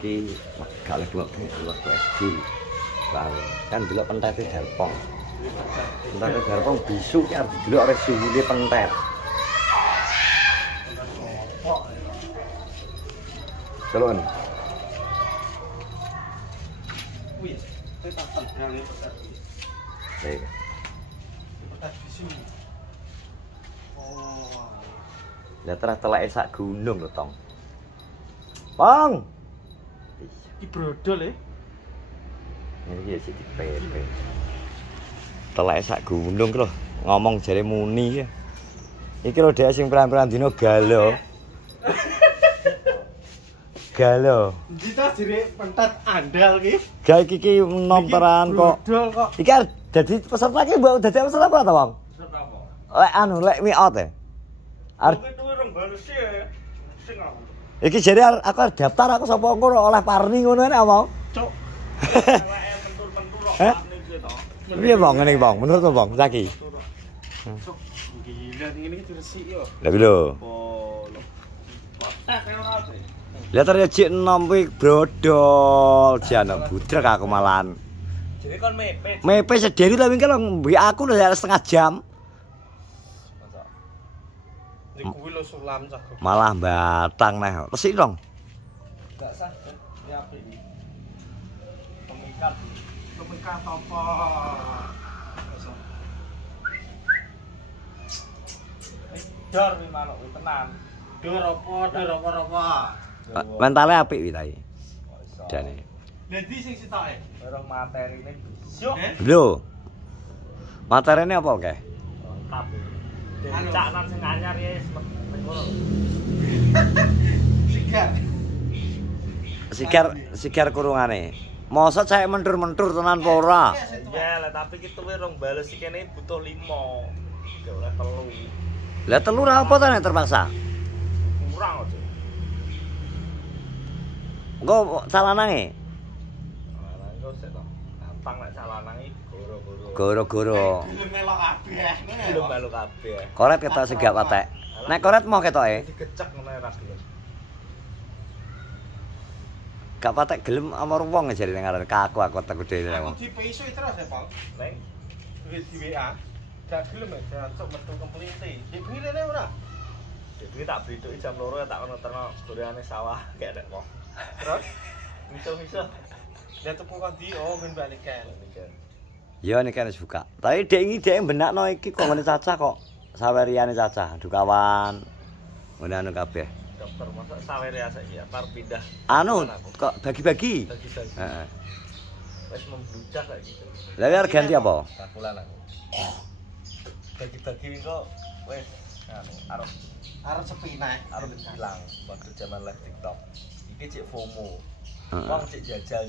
iki gak oleh waktu SD. Kan delok pentete Darpong. Pentete Darpong bisu ki arep delok arek suwune pentet. Celon. Wih, saya tak tendang ya petet. Baik. Petet bisu. Oh. Lah terus teleke sak gunung lho, Tong. Pong. Iki brodol e. Ini ya sik dipepe. Teleke sak gunung ki lho, ngomong jare muni ya. Iki lho dhek sing pirang-pirang dina galo. Galo. Ndi ta jere pentet andal ki? Ga iki enom teran kok. Brodol kok. Iki arep dadi peserta ki mbok dadi peserta apa ta, Bang? Peserta apa? Lek anu, lek miot e. Arep Iki tuwe rong balus e. Sing aku. iki jare aku arep daftar aku sapa ngono oleh parni ngono nek apa? Cuk. Lek mentur-mentur kok parni iki to. Piye Bang ngene iki, Bang? Menurut Bang saiki? Cuk. Gila ngene iki diresik yo. Lah lho. Oh, lho. Petet e ora sih. Lah terus jek enom kuwi brodol jan budrek aku malahan. Jadi kon mepe. Mepe sederi lah mingke lho mbek aku lho setengah jam. Masa. Nek kuwi lho sulam cah. Malah batang neh. Resik dong. Enggak sah. Ini apa ini? Pemikat. Pemikat apa? Masa. Dor wi manuk wi tenan. Dor apa? Mentale apik wi ta iki. Jane. Nanti sing sitoke. Ora materine bisuk. Lho. Materine apa oke? Lengkap. Caknan sing anyar ya ngono. Sigar kurungane. Mosok cek mentur-mentur tenan apa ora? Ya lah tapi ki tuwe rong bales iki kene butuh 5. Gak oleh 3. Lah telur apa ta nek terpaksa? Kurang aja. Engko calanange Engko sik to. Gampang nek calanange goro-goro. goro-goro. Gelem melok kabeh. Gelem melok kabeh. Koret ketok segak patek. Nek koret mau ketoke. Digecek ngono ra gelem. Gak patek gelem amar wong jare ning arep aku teku dhewe wong. Di PSU terus ya, Pak. Neng. Wis di WA. Gak gelem ya, jancuk metu kemplinte. Di ngene ora. Jadi tak briduk jam 2 tak ono terno goreane sawah kayak nek wong. Terus miso-miso. Dia tuku kon di ben balik kan. Ya nek kan wis buka. Tapi dek iki dek benakno iki kok ngene cacah kok. Saweriane cacah, dukawan. Ngene anu kabeh. Dokter masa sawere saiki ya par pindah. Anu kok bagi-bagi. Bagi-bagi. Heeh. Wis membludak kayak gitu. Lah harga ganti apa? Kakulan aku. Bagi-bagi kok wis anu arep sepi naik, arep hilang waktu zaman live TikTok. Iki cek FOMO. Wong cek jajal.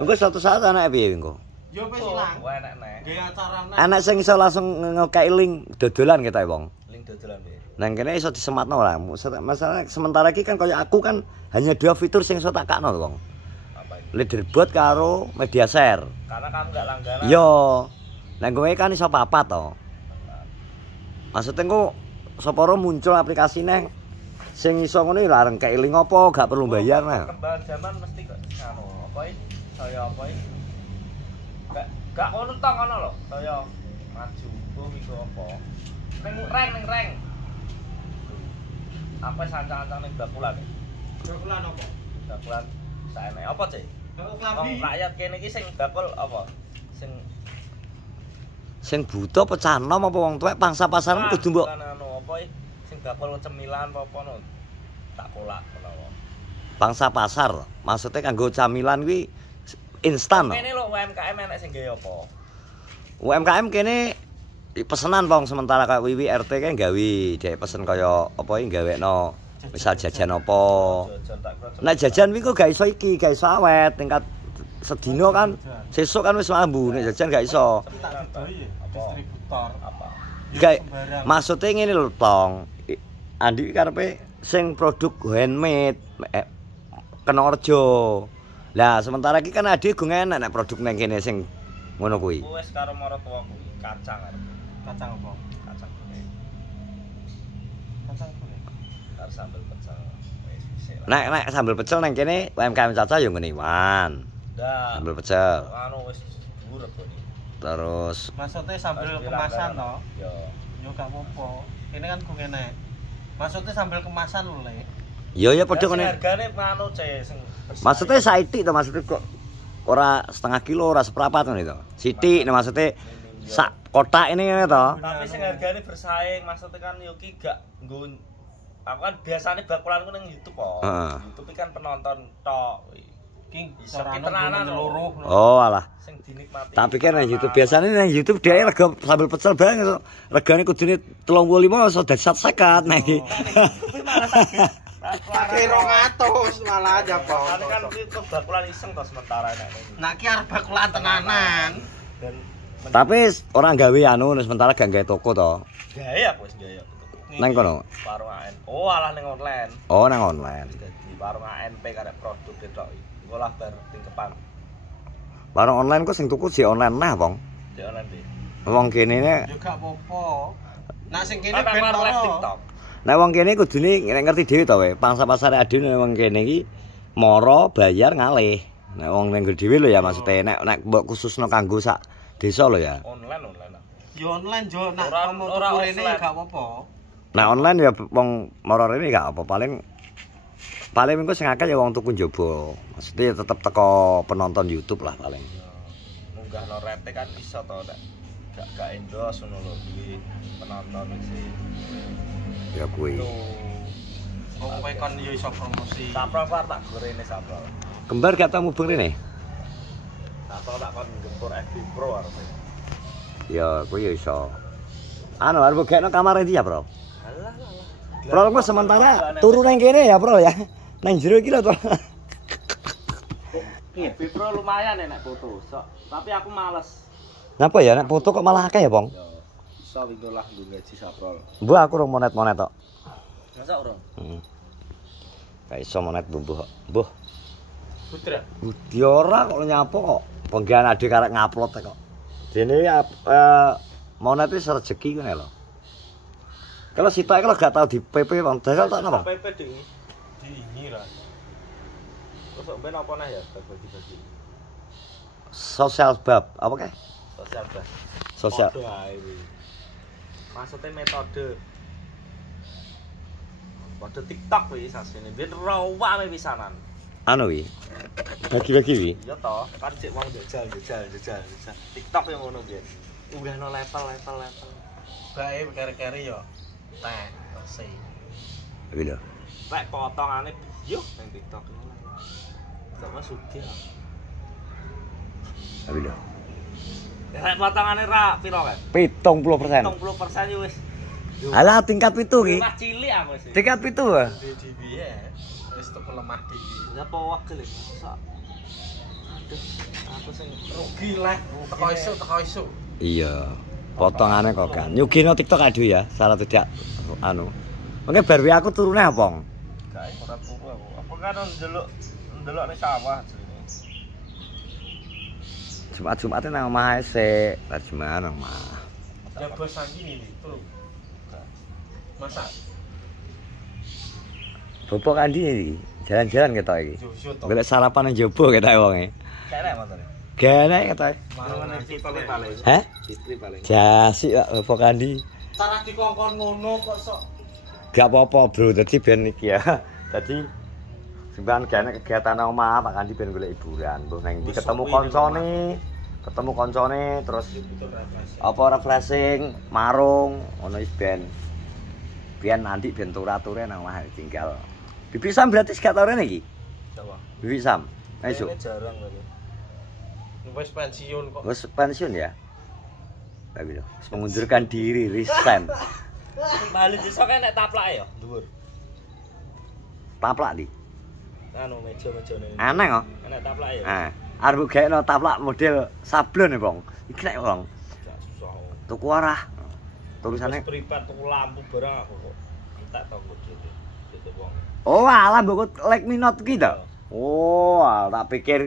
Engko suatu saat anak piye engko? Yo wis ilang. Wah enak nek. Gaya acarane. Anak sing iso langsung ngekei link dodolan kita wong. Link dodolan piye? Nang kene iso disematno lah. Masalah sementara iki kan kaya aku kan hanya 2 fitur sing iso tak kakno lho wong. Apa iki? Leaderboard karo media share. Karena kamu enggak langganan. Yo. Nang kowe kan iso papat to. Maksudnya engko sapa muncul aplikasine sing iso ngono ya lareng kei link apa gak perlu bayar nah. Perkembangan zaman mesti kok anu apa iki? Saya apa iki? Gak ngono tok ngono lho. Saya maju iku apa? Ning rank. Apa sancang-sancang ning bakulan. Bakulan apa? Bakulan saene apa, Cek? Wong rakyat kene iki sing bakul apa? Sing buta pecah nom apa wong tuwek pangsa pasaran kudu mbok anu apa iki? Sing bakul cemilan apa no? Tak kolak menawa. Pangsa pasar. Maksudnya kanggo camilan kuwi instan. Kene lho UMKM enek sing gawe apa? UMKM kene pesenan wong sementara kayak wiwi RT kan gawe dhek pesen kaya apa iki gawekno misal jajan apa. Nek jajan kuwi kok gak iso iki, gak iso awet tingkat sedina kan sesuk kan wis mambu nek jajan gak iso. Distributor apa? Kayak maksudnya ngene lho Tong. Andi karepe sing produk handmade Kenorejo. Lah sementara iki kan ade go enak nek produk nang kene sing ngono kuwi. Wis karo maratuwa kuwi kacang arep. Kacang apa? Kacang kuning. Kacang kuning. Karo sambel pecel. Nek sambel pecel nang kene UMKM Caca yo ngene wan. Nah, Sambel pecel. anu wis dhuwur regane. Terus Maksudnya sambil kemasan toh? Yo. Yo gak apa-apa. Ini kan gue enek. Maksudnya sambil kemasan lho, Le. yo ya padha ngene. Hargane anu ce sing Maksudnya saithik to maksudnya kok ora setengah kilo ora seprapat ngono to. Sithik maksudnya sak kotak ini ngene to. tapi sing hargane bersaing maksudnya kan yo ki gak nggo aku kan biasanya bakulanku nang YouTube kok. YouTube kan penonton tok. King Iso tenanan loro. Oh alah. Sing dinikmati. Tak pikir nang YouTube biasanya nang YouTube dia rega sambel pecel banget. Regane kudune 35 iso dadi 50 nah iki. Tapi malah sakit. Pakai 200 malah aja, Pak. Kan itu bakulan iseng to sementara nek. Nah, ki arep bakulan tenanan. Dan Tapi orang gawe anu sementara gak gawe toko to. gaya aku wis gaya. Nang kono. Warung AN. Oh, alah ning online. Oh nang online. Dadi warung ANP karek produk ketok. Engko lah bar tingkepan. Warung online kok sing tuku si online nah, Bang. Di online di. Wong kene ne Yo gak apa-apa. Nah, sing kene Kan ben live loro. TikTok. nek wong kene kudune nek ngerti dhewe to we, pangsa pasare adune wong kene iki mara bayar ngalih. Nek wong ning dhewe lho ya maksudnya nek mbok khususno kanggo sak desa lho ya. Online. Yo online jo nak Ora- kamu ora tuku rene offline. gak apa-apa. Nek online ya wong mara rene gak apa paling engko sing akeh ya wong tuku njaba. Maksudnya tetep teko penonton YouTube lah paling. Munggah no rete kan iso to nek gak endorse ngono lho iki penonton iki. Ya kuwi. Wong kowe kon yo iso promosi. Saprol tak gorene saprol. Kembar gak tau mubeng rene? Saprol tak kon gempur FB Pro arep. Ya kuwi ya iso. Anu arep gekno kamar ndi ya, Bro? Alah. Bro, engko sementara turu nang kene ya, Bro ya. Nang jero iki lho, Bro. FB Pro lumayan nek foto. Tapi aku males. Napa ya nek foto kok malah akeh ya, Bang? Iso wingi lah nggo gaji saprol. Mbok aku rung monet-monet tok. Masa urung? Gak iso monet bumbuh kok. Mbuh. Putra. Budi ora kok nyapo kok. Penggawean ade karek ngupload kok. Dene monet wis rezeki ngene lho. Kalau sitok kalau gak tau di PP Bang, dasar tak napa? PP di lah. Terus ben apa nah ya bagi-bagi. Sosial bab, apa kae? Sosial bah. Sosial. Podo ae kuwi. Maksudnya metode. Metode TikTok kuwi sasine. Biyen rawame pisanan. Anu wi. Bagi-bagi wi. Ya toh, kan cek wong jajal. TikTok yang ngono biyen. Unggahno level. Bae kere-kere yo. Teh, bersih. Wi lho. Rek potongane yo ning TikTok. Sama sugih. Wi lho. Rek potongane ra piro kan? 70%. 70% yo wis. Alah tingkat pitu ki. Mas cilik aku sih. Tingkat pitu ah. Di biye. Wis tuku lemah dhewe. Ya apa wakil masa. Aduh, aku sing Rugi lah. Teko isu. Iya. Potongane kok kan. Nyugino TikTok aduh ya, salah tidak anu. Mengke bar wi aku turune apa? gak ora turu aku. Aku kan ndelok ning sawah jenenge. Jumat-Jumate nang omah ae sik, bar Jumat nang omah. Ya bos anjing ini tuh. Masak. Bopok kandi iki. Jalan-jalan ketok iki. Jojo to. Golek sarapan nang jobo ketok wonge. Kene montone. Gene ketok. Marane cipele paling. Heh? Istri paling. Jasik kok bopok kandi. Cara dikongkon ngono kok sok. Gak apa-apa, Bro. Dadi ben iki ya. Dadi sampean gene kegiatan nang omah Pak Kandi ben golek hiburan. Mbah nang ndi ketemu koncone, terus apa refreshing, marung, ngono iki ben. Biyen nanti ben tur-ature nang omah tinggal. Bibi Sam berarti gak tau rene iki. Jawa. Bibi Sam. Ayo. Ini jarang tapi. Wis pensiun kok. Wis pensiun ya? Tapi lho, wis mengundurkan diri, resign. Bali desa kan nek taplake ya, dhuwur. Taplak di. Anu meja-mejane. Aneh kok. Nek taplake ya. Ah, arep gaekno taplak model sablon ya, Bang. Iki nek, Bang. Gak susah. Tuku arah. Tulisane privat tuku lampu barang aku kok. Entek to kok gitu wong. oh, alah mbok like minot ki to. Oh, tak pikir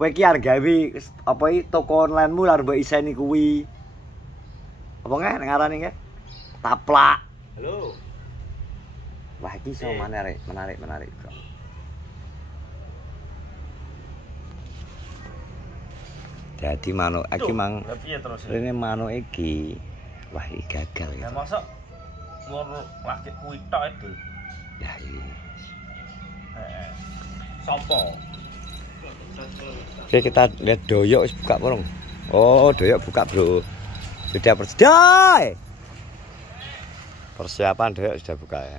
kowe iki arep gawe apa iki toko online-mu arep mbok iseni kuwi. Apa nggih ngarani nggih? Taplak. Halo. Wah, iki iso menarik. Bro. Jadi manuk iki mang. Lah piye terus? Rene manuk iki. Wah, iki gagal Ya ya. mosok ngono lagi kuwi tok itu. Ya iki. Heeh. Sopo? Oke, kita lihat doyok wis buka burung. Oh, doyok buka, Bro. Sudah bersedia. Persiapan doyok sudah buka ya.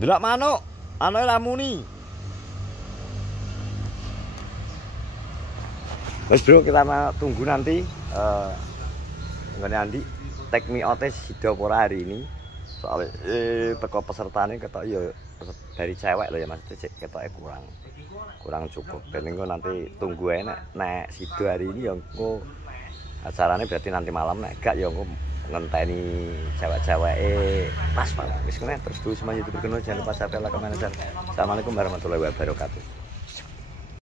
Delok manuk, anuke lamuni. Wes Bro, kita tunggu nanti nggone Andi take me out sida apa ora hari ini. Soal teko pesertane ketok ya dari cewek lho ya Mas, ketoke kurang cukup. Dan engko nanti tunggu ae nek sida hari ini ya engko acarane berarti nanti malam nek gak ya engko ngenteni cewek-ceweke pas banget. Wis ngene terus dulu semuanya YouTuber kenal jangan lupa subscribe, like, comment, share. Assalamualaikum warahmatullahi wabarakatuh.